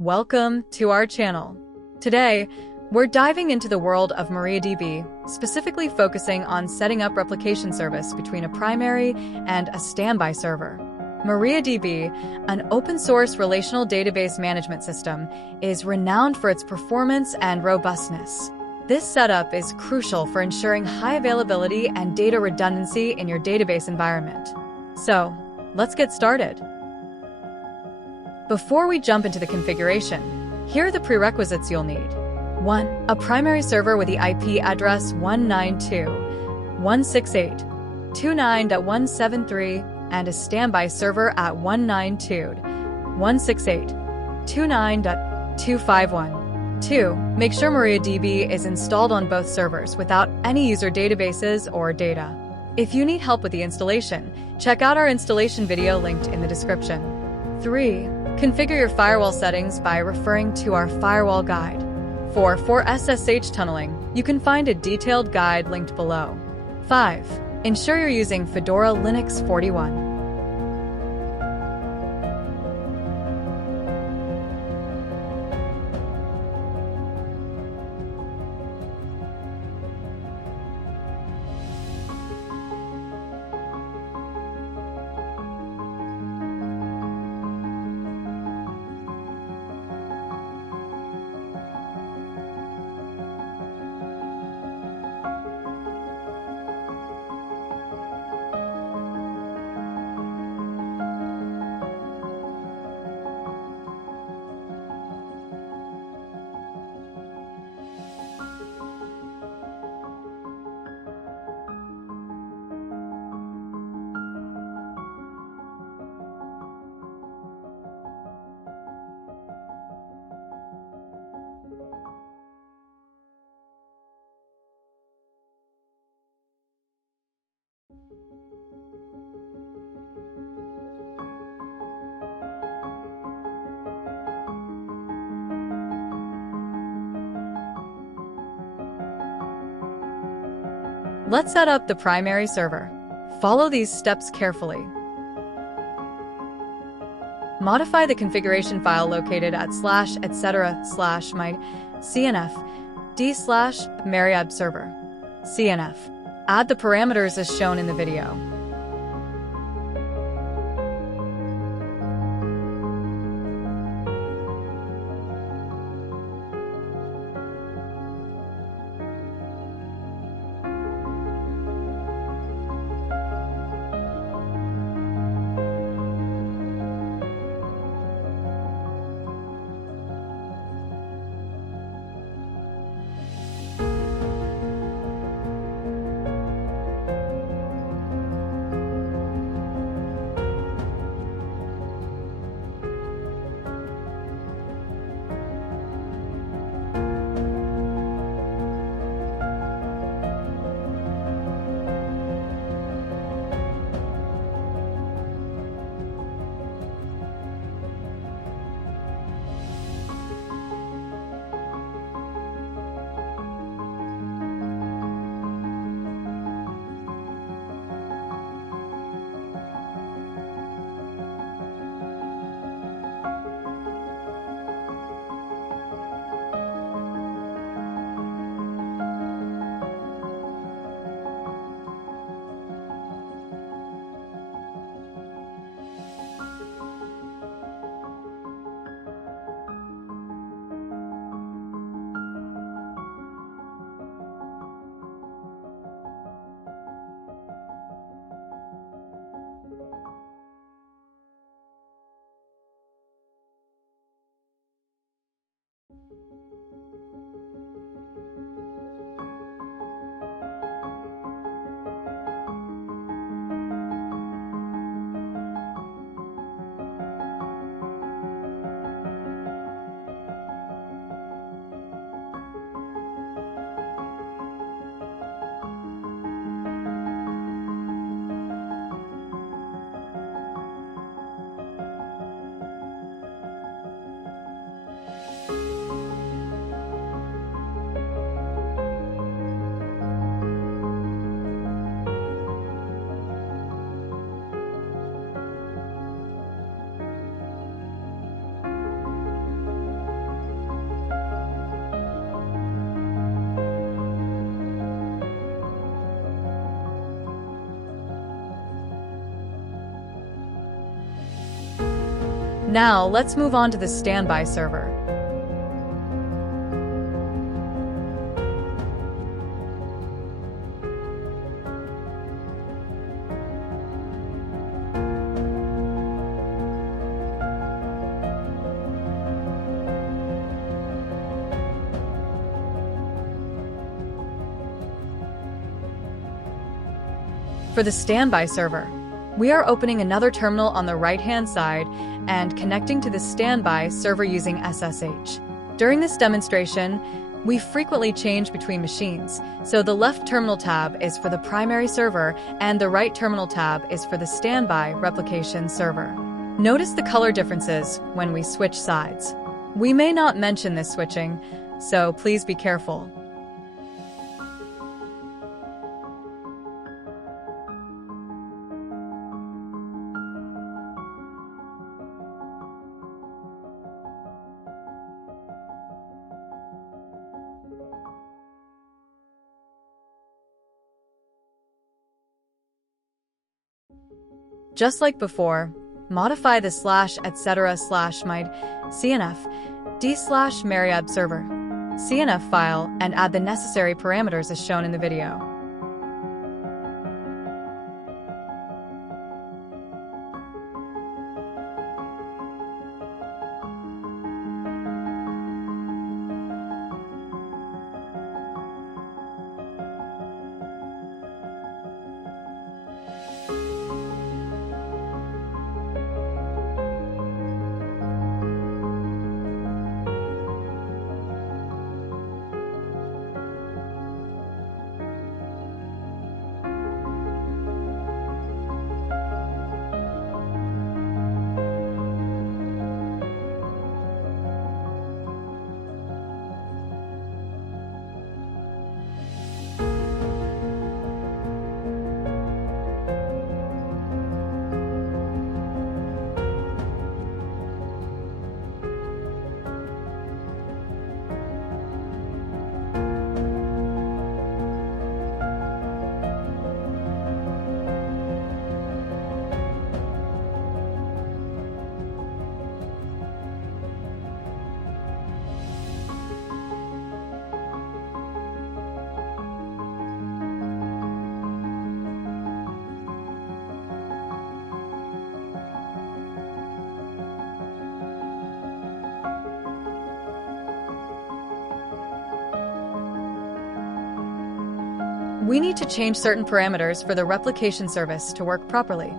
Welcome to our channel. Today, we're diving into the world of MariaDB, specifically focusing on setting up replication service between a primary and a standby server. MariaDB, an open-source relational database management system, is renowned for its performance and robustness. This setup is crucial for ensuring high availability and data redundancy in your database environment. So, let's get started. Before we jump into the configuration, here are the prerequisites you'll need. 1. A primary server with the IP address 192.168.29.173 and a standby server at 192.168.29.251. 2. Make sure MariaDB is installed on both servers without any user databases or data. If you need help with the installation, check out our installation video linked in the description. 3. Configure your firewall settings by referring to our firewall guide. 4. For SSH tunneling, you can find a detailed guide linked below. 5. Ensure you're using Fedora Linux 41. Let's set up the primary server. Follow these steps carefully. Modify the configuration file located at /etc/my cnf/d/MariaDB cnf. Add the parameters as shown in the video. Now, let's move on to the standby server. For the standby server, we are opening another terminal on the right-hand side and connecting to the standby server using SSH. During this demonstration, we frequently change between machines, so the left terminal tab is for the primary server and the right terminal tab is for the standby replication server. Notice the color differences when we switch sides. We may not mention this switching, so please be careful. Just like before, modify the /etc/my/cnf d/MariaDB server CNF file and add the necessary parameters as shown in the video. We need to change certain parameters for the replication service to work properly.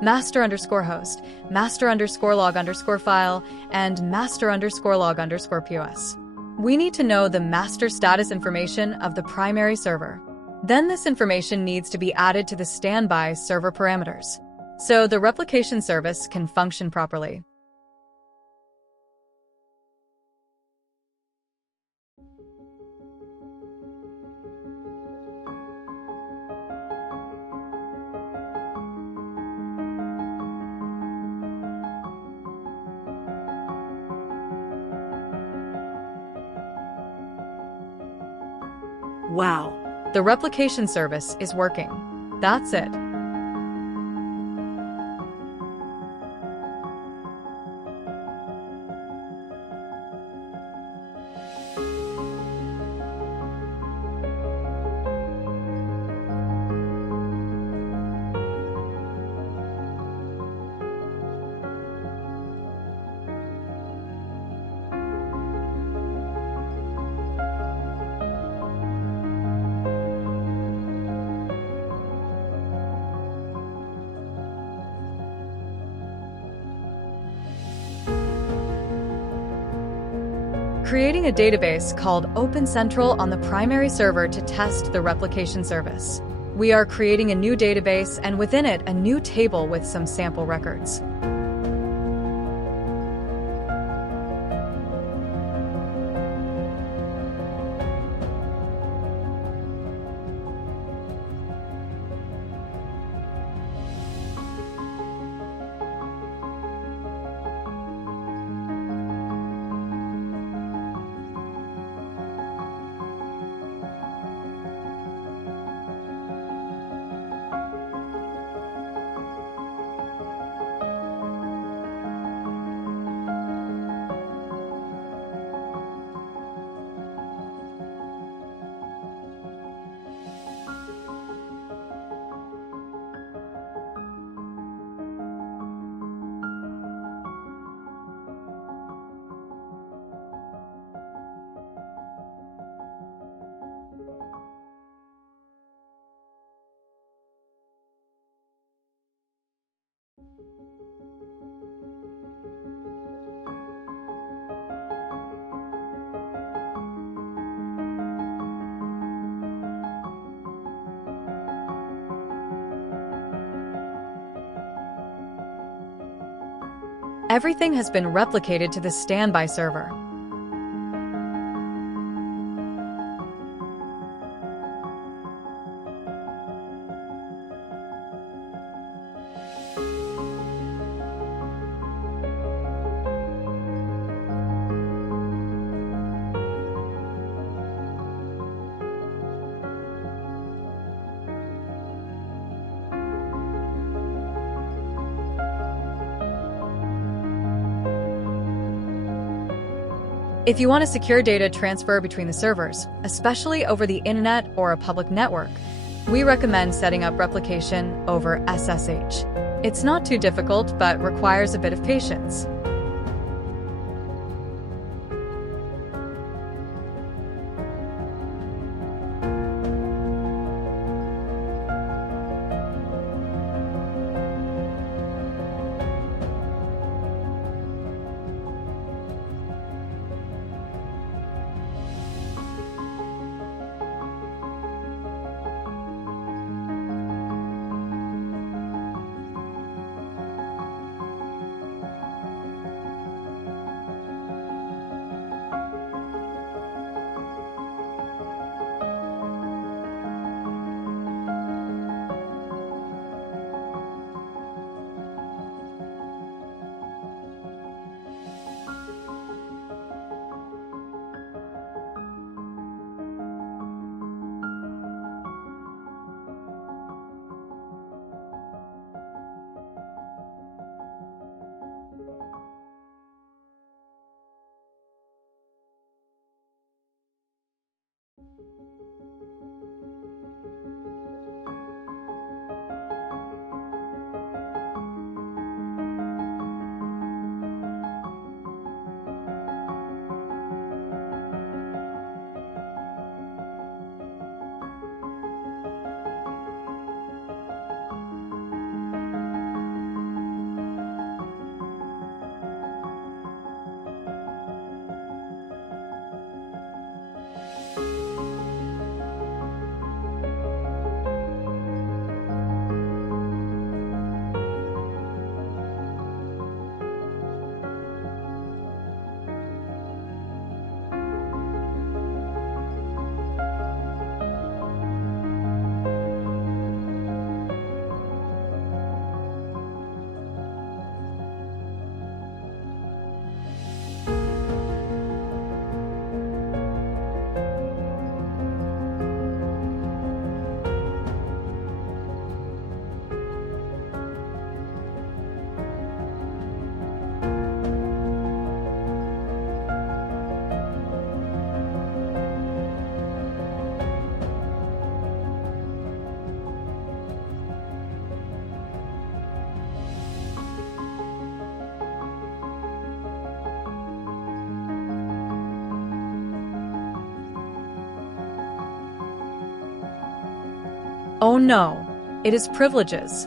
Master_host, master_log_file, and master_log_pos. We need to know the master status information of the primary server. Then this information needs to be added to the standby server parameters, so the replication service can function properly. Wow. The replication service is working. That's it. Creating a database called Open Central on the primary server to test the replication service. We are creating a new database and within it a new table with some sample records. everything has been replicated to the standby server. If you want a secure data transfer between the servers, especially over the internet or a public network, we recommend setting up replication over SSH. It's not too difficult, but requires a bit of patience. Oh no, it is privileges.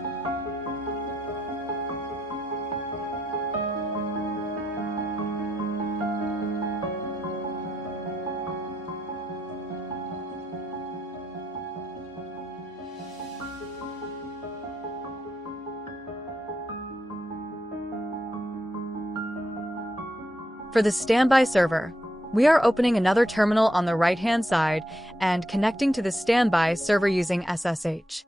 For the standby server, we are opening another terminal on the right-hand side and connecting to the standby server using SSH.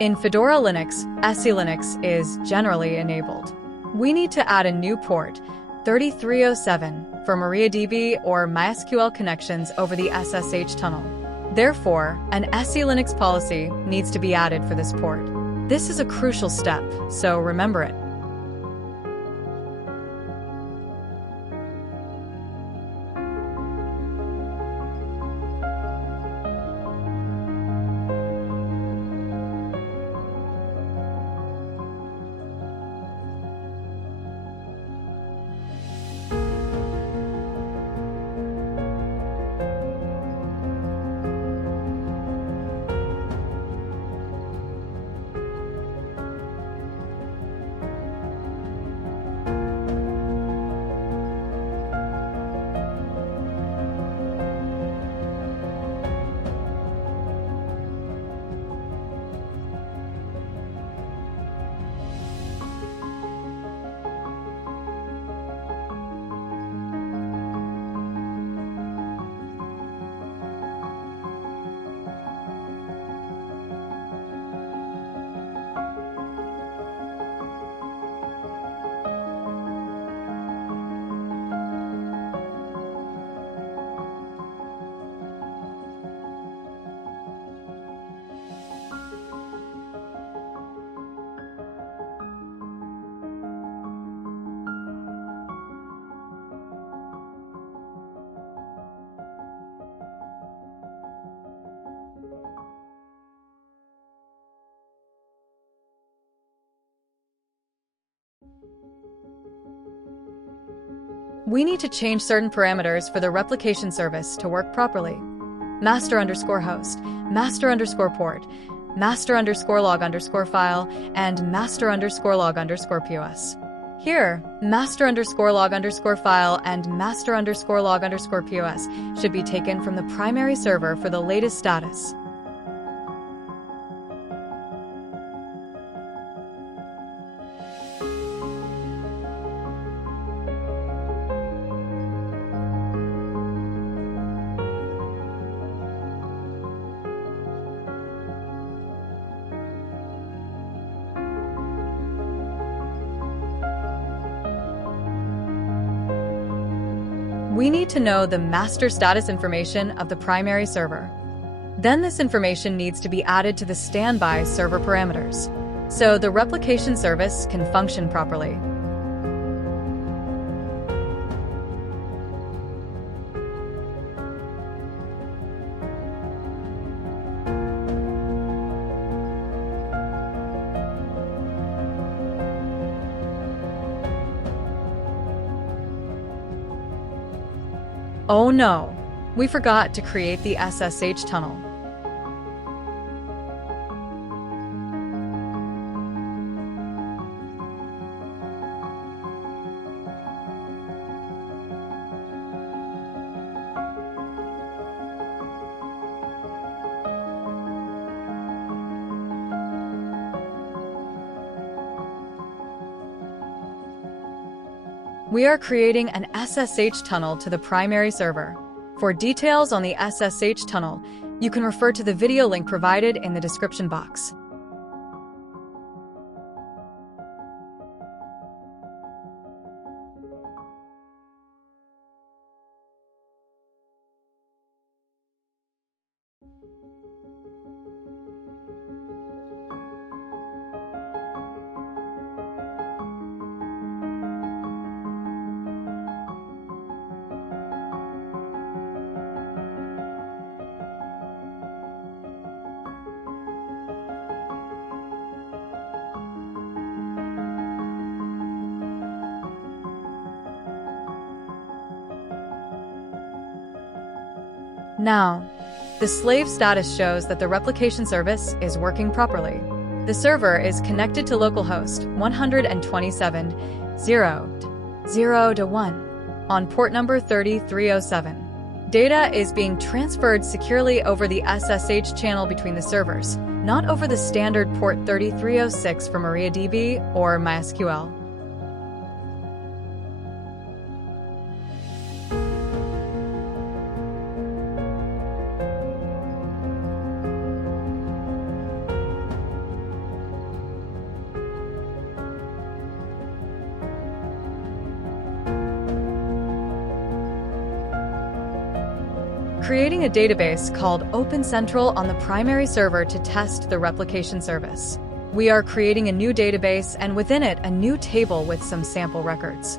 In Fedora Linux, SELinux is generally enabled. We need to add a new port, 3307, for MariaDB or MySQL connections over the SSH tunnel. Therefore, an SELinux policy needs to be added for this port. This is a crucial step, so remember it. we need to change certain parameters for the replication service to work properly. Master_host, master_port, master_log_file, and master_log_pos. Here, master_log_file and master_log_pos should be taken from the primary server for the latest status. We need to know the master status information of the primary server. Then this information needs to be added to the standby server parameters, so the replication service can function properly. Oh no, we forgot to create the SSH tunnel. We are creating an SSH tunnel to the primary server. For details on the SSH tunnel, you can refer to the video link provided in the description box. Now, the slave status shows that the replication service is working properly. The server is connected to localhost 127.0.0.1 on port number 3307. Data is being transferred securely over the SSH channel between the servers, not over the standard port 3306 for MariaDB or MySQL. Creating a database called Open Central on the primary server to test the replication service. We are creating a new database and within it a new table with some sample records.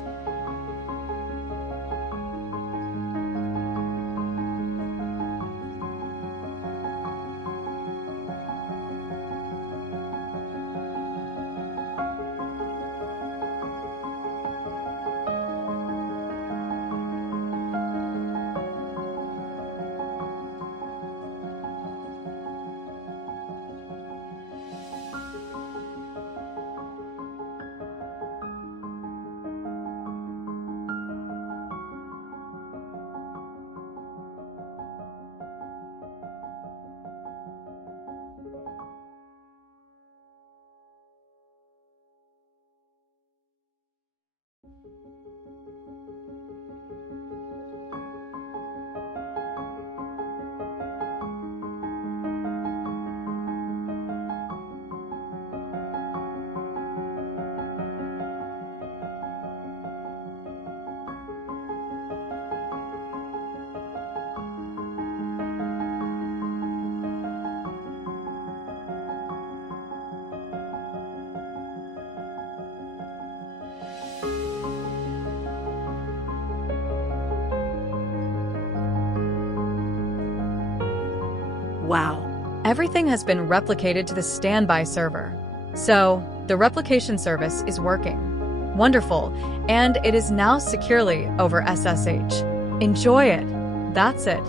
Wow. Everything has been replicated to the standby server, so the replication service is working. Wonderful, and it is now securely over SSH. Enjoy it. That's it.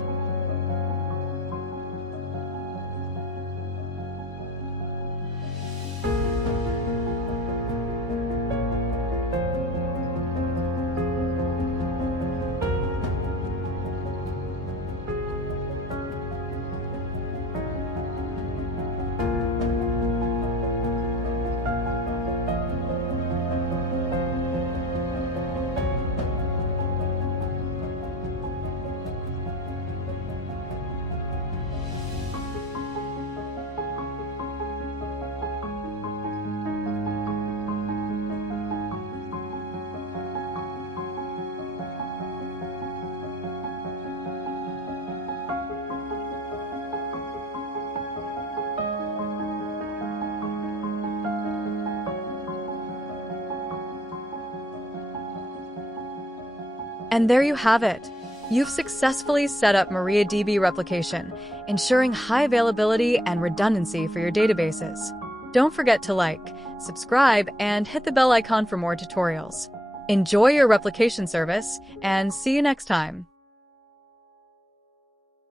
And there you have it. You've successfully set up MariaDB replication, ensuring high availability and redundancy for your databases. Don't forget to like, subscribe, and hit the bell icon for more tutorials. Enjoy your replication service, and see you next time.